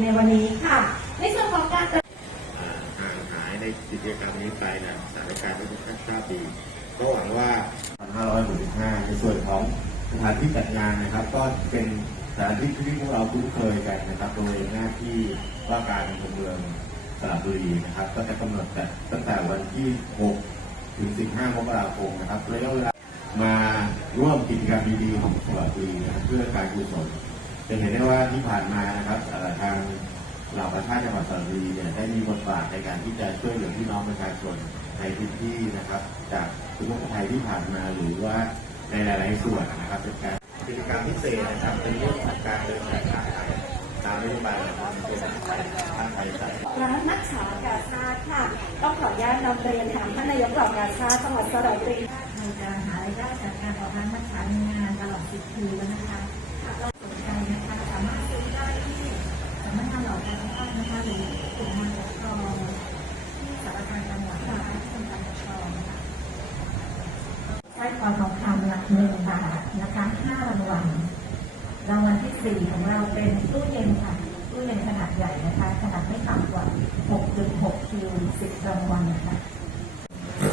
ในวันนี้ค่ะ ในส่วนของการห่างหายในกิจกรรมนี้ไปนะสถานการณ์ที่ทุกท่านทราบดีก็หวังว่า 2565 ในส่วนของสถานที่จัดงานนะครับ ก็เป็นสถานที่ที่พวกเราคุ้นเคยกันนะครับ โดยหน้าที่ว่าการอำเภอเมืองสระบุรีนะครับ ก็จะกำหนดจัดตั้งแต่วันที่ 6 ถึง 15 มกราคมนะครับระยะเวลามาร่วมกิจกรรมดีๆของสระบุรีนะครับเพื่อการกุศล จะเห็นได้ว่าที่ผ่านมานะครับเอ่อทางเหล่าประชาชนจังหวัดสระบุรีเนี่ยได้มีบทบาทในการที่จะช่วยเหลือพี่น้องประชาชนในพื้นที่นะครับ จากทุกภัยที่ผ่านมาหรือว่าในหลาย ๆ ส่วนนะครับเป็นการกิจกรรมพิเศษนะครับเป็นเรื่องของการเดินสายทางไทยตามนโยบายของกรมการทางไทยใส่ร้านนักฉากาชาติค่ะต้องขออนุญาตนำเรียนถามท่านนายกเหล่ากาชาติจังหวัดสระบุรีในการหารายได้จากการออกร้านมัดขายในงานตลอด10ปีแล้วนะคะ นักงานหล่อการชานะคะหรือกลุ่มงานปกครองที่สารการจังหวัดนะคะที่เป็นการปกครองนะคะใช้ความทองคำหลักหนึ่งบาทนะคะห้ารางวัลรางวัลที่สี่ของเราเป็นตู้เย็นค่ะตู้เย็นขนาดใหญ่นะคะขนาดไม่ต่ำกว่า 6.6 คิว 10 รางวัลนะคะ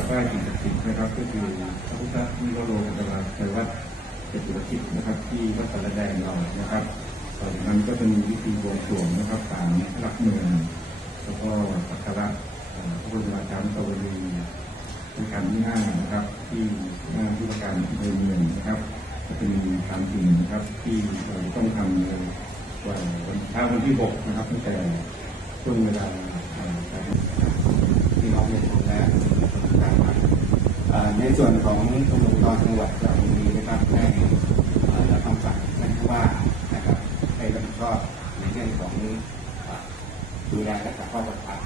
ป้ายสิ่งศักดิ์สิทธิ์นะครับก็คือพระพุทธนิโรธกราชวัดเจตุรจิตนะครับ ที่วัดสารแดงเรานะครับ ต่อจากนั้นก็จะมีวิธีบวงสรวงนะครับตามหลักเมืองแล้วก็สักการะพระบรมราชานุสาวรีย์ในการที่ห้านะครับ ที่หน้าที่ว่าการอำเภอเมืองนะครับก็จะมีทางจริงนะครับที่เราต้องทำในวันวันเช้าวันที่หกนะครับตั้งแต่ช่วงเวลาที่น้องเรียนรู้และตามมาเอ่อในส่วนของตำรวจจังหวัดสระบุรีนะครับได้เอ่อรับคำสั่งท่านผู้ว่านะครับให้รับผิดชอบในเรื่องของเอ่อดูแลรักษาความปลอดภัย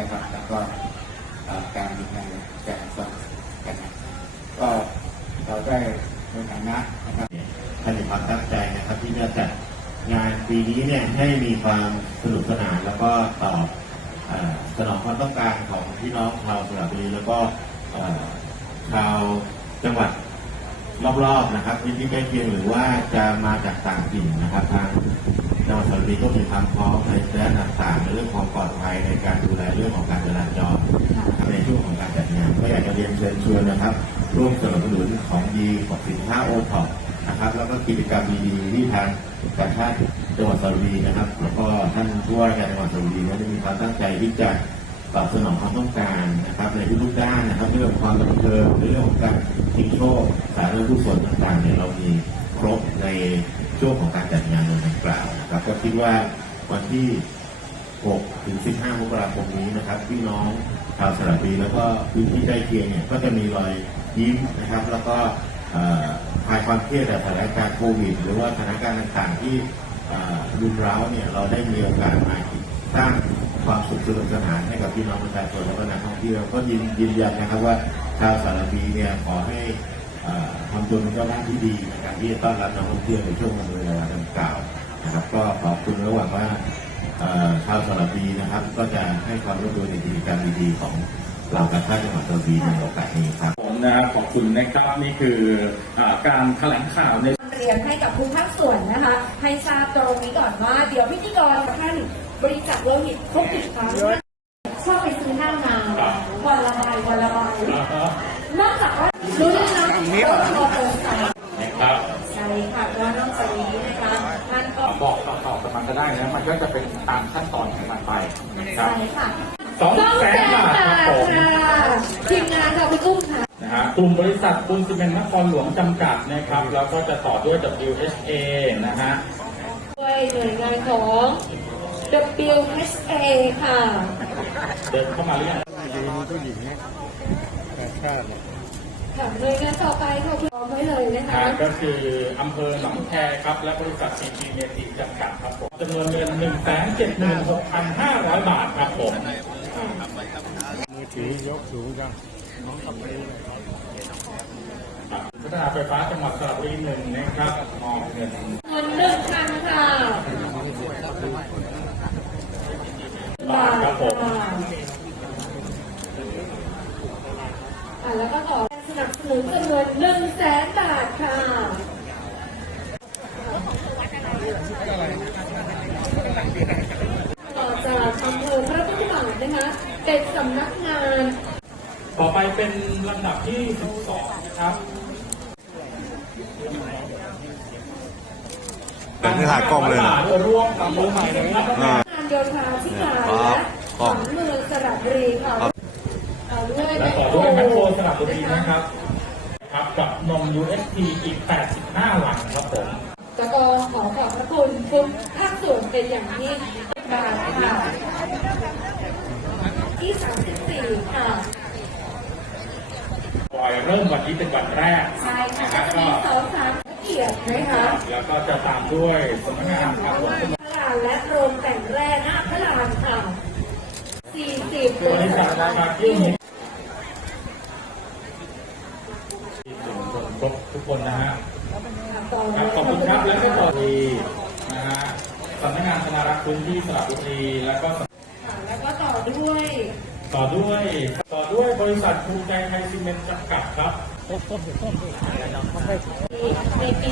นะครับแล้วก็การมีการแจกซองกันนะก็เราได้ในฐานะนะครับท่านมีความตั้งใจนะครับ ที่จะจัดงานปีนี้เนี่ยให้มีความสนุกสนานแล้วก็ตอบสนองความต้องการของพี่น้องชาวสระบุรีแล้วก็ชาวจังหวัดรอบๆนะครับพื้นที่ใกล้เคียงหรือว่าจะมาจากต่างถิ่นนะครับทาง จังหวัดสระบุรีก็มีความพร้อมในด้านต่างๆในเรื่องของปลอดภัยในการดูแลเรื่องของการจราจรนะครับในช่วงของการจัดงานก็อยากจะเรียนเชิญชวนนะครับ ร่วมสนับสนุนของดีของสินค้าโอท็อปนะครับแล้วก็กิจกรรมดีๆที่ทางการชาติจังหวัดสระบุรีนะครับ แล้วก็ท่านผู้ว่าราชการจังหวัดสระบุรีนั้นได้มีความตั้งใจที่จะตอบสนองความต้องการนะครับในทุกๆด้านนะครับเรื่องของความบันเทิงเรื่องของการชิงโชคสาธารณกุศลต่างๆเนี่ยเรามีครบใน ช่วงของการจัดงานในดังกล่าวนะครับก็คิดว่าวันที่ 6 ถึง 15 มกราคมนี้นะครับพี่น้องชาวสระบุรีแล้วก็พื้นที่ใกล้เคียงเนี่ยก็จะมีรอยยิ้มนะครับ แล้วก็คลายความเครียดจากสถานการณ์โควิดหรือว่าสถานการณ์ต่างๆที่รุนแร้าวเนี่ยเราได้มีโอกาสมาสร้างความสุขสนุกสนานให้กับพี่น้องประชาชนและก็นักท่องเที่ยวก็ยืนยันนะครับว่าชาวสระบุรีเนี่ยขอให้ ทำตัวเป็นเจ้าหน้าที่ดีในการที่จะต้อนรับนักท่องเที่ยวในช่วงวันเวลาดังกล่าวนะครับ ก็ขอบคุณระหว่างว่าเอ่อชาวสระบุรีนะครับ ก็จะให้ความร่วมมือในกิจกรรมดีๆของเหล่ากาชาติจังหวัดสระบุรีในโอกาสนี้ครับผมนะครับขอบคุณนะครับนี่คืออาการแถลงข่าวในเรียนให้กับทุกภาคส่วนนะคะ ให้ทราบตรงนี้ก่อนว่า เดี๋ยวพิธีกรท่านบริจาคโลหิตครบสิบครั้งชอบไปซื้อหน้ามาวันละใบวันละใบนอกจากว่ารู้ด้วย นะก็พอเปิดใจนะครับใช่ค่ะก็นอกจากนี้นะคะท่านก็บอกต่อๆกันมาก็ได้นะมันก็จะเป็นตามขั้นตอนของมันไปนะครับใช่ค่ะสองแสนบาทครับผมค่ะทีมงานค่ะพี่กุ้งค่ะนะฮะกลุ่มบริษัทปูนซีเมนต์นครหลวงจำกัดนะครับแล้วก็จะต่อด้วย WHA นะฮะด้วยหน่วยงานของ WHA ค่ะ เดินเข้ามาหรือยัง ค่ะหน่วยงานต่อไปค่ะคุณพร้อมไว้เลยนะคะนะก็คืออำเภอหนองแคครับ และบริษัท CG เมติจำกัดครับผมจำนวนเงิน1 7 6 5 0 0บาทครับผม มือถือยกสูงจังพัฒนาไฟฟ้าจังหวัดสระบุรีหนึ่งนะครับมอบเงินเงินหนึ่งพันค่ะบาทครับผม อะแล้วก็ขอ สนับสนุนจำนวนหนึ่งแสนบาทค่ะเป็นสำนักงาน ต่อไปเป็นลำดับที่ 12 นะครับเป็นที่ถ่ายกล้องเลยนะรวมกับมือใหม่เลยนะอ่างานโยธาธิการครัและบผังเมืองสระบุรีค่ะต่อด้วยและต่อด้วยแมคโครสระบุรีนะครับ ครับกับนม UST อีก 85หลังครับผมแล้วก็ขอขอบพระคุณทุกภาคส่วนเป็นอย่างยิ่งบาทค่ะที่34ค่ะปล่อยเริ่มวันนี้เป็นวันแรกใช่ค่ะนะคก็รับจะก็มีสองสามเกียรตินะคะแล้วก็จะตามด้วยสำนักงานครับผมพระลานและโรงแต่งแร่หน้าพระลานค่ะ40บริษัทราคาที่มีที่สื่อมวลชนครบทุกคนนะฮะ ครับขอบคุณครับและก็ต่อดีนะฮะสำนักงานธนา รักษ์พื้นที่สระบุรีแล้วก็ค่ะแล้วก็ต่อด้วย ต่อด้วยต่อด้วยบริษัทภูมิใจไทยซีเมนต์จำกัดครับในปี